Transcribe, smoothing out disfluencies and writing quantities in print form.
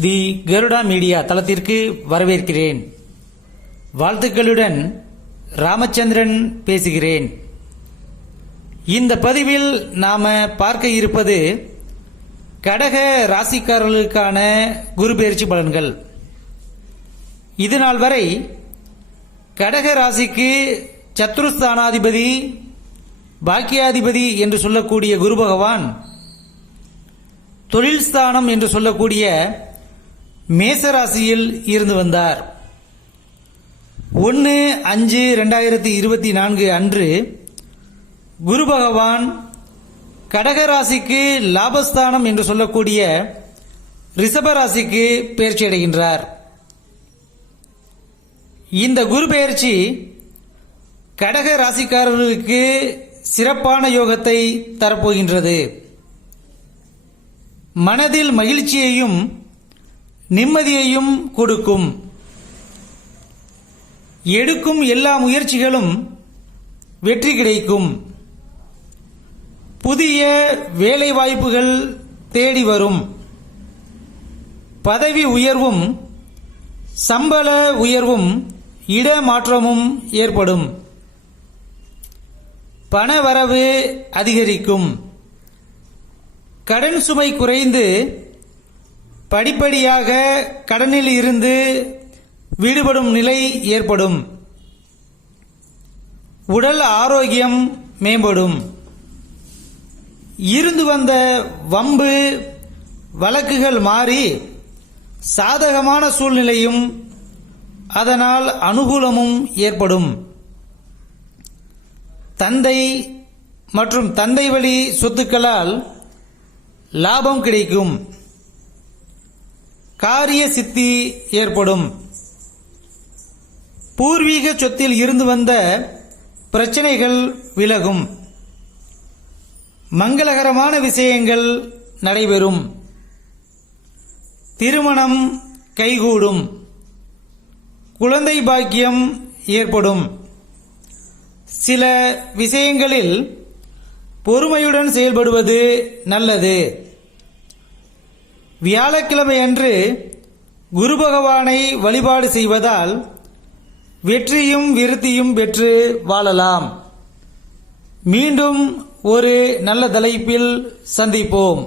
தி Garuda media தளத்திற்கு வரவேற்கிறேன். வாழ்த்துக்களுடன் ராமச்சந்திரன் பேசுகிறேன். இந்த பதிவில் நாம பார்க்க இருப்பது கடக ராசிக்காரர்களுக்கான குரு பெயர்ச்சி பலன்கள். இதுநாள் வரை கடக ராசிக்கு சத்ருஸ்தானாதிபதி, பாக்கியாதிபதி என்று சொல்லக்கூடிய குரு பகவான், தொழில் ஸ்தானம் என்று சொல்லக்கூடிய மேசராசியில் இருந்து வந்தார். 1/5/2024 அன்று குரு பகவான் கடகராசிக்கு லாபஸ்தானம் என்று சொல்லக்கூடிய ரிஷபராசிக்கு பெயர்ச்சி அடைகின்றார். இந்த குரு பெயர்ச்சி கடக ராசிக்காரர்களுக்கு சிறப்பான யோகத்தை தரப்போகின்றது. மனதில் மகிழ்ச்சியையும் நிம்மதியையும் கொடுக்கும். எடுக்கும் எல்லா முயற்சிகளும் வெற்றி கிடைக்கும். புதிய வேலை வாய்ப்புகள் தேடி வரும். பதவி உயர்வும் சம்பள உயர்வும் இடமாற்றமும் ஏற்படும். பணவரவு அதிகரிக்கும். கடன் சுமை குறைந்து படிப்படியாக கடனில் இருந்து விடுபடும் நிலை ஏற்படும். உடல் ஆரோக்கியம் மேம்படும். இருந்து வந்த வம்பு வழக்குகள் மாறி சாதகமான சூழ்நிலையும் அதனால் அனுகூலமும் ஏற்படும். தந்தை மற்றும் தந்தை வழி சொத்துக்களால் லாபம் கிடைக்கும். காரிய சித்தி ஏற்படும். பூர்வீக சொத்தில் இருந்து வந்த பிரச்சனைகள் விலகும். மங்களகரமான விஷயங்கள் நடைபெறும். திருமணம் கைகூடும். குழந்தை பாக்கியம் ஏற்படும். சில விஷயங்களில் பொறுமையுடன் செயல்படுவது நல்லது. வியாழக்கிழமை அன்று குரு பகவானை வழிபாடு செய்வதால் வெற்றியும் விருத்தியும் பெற்று வாழலாம். மீண்டும் ஒரு நல்ல தலைப்பில் சந்திப்போம்.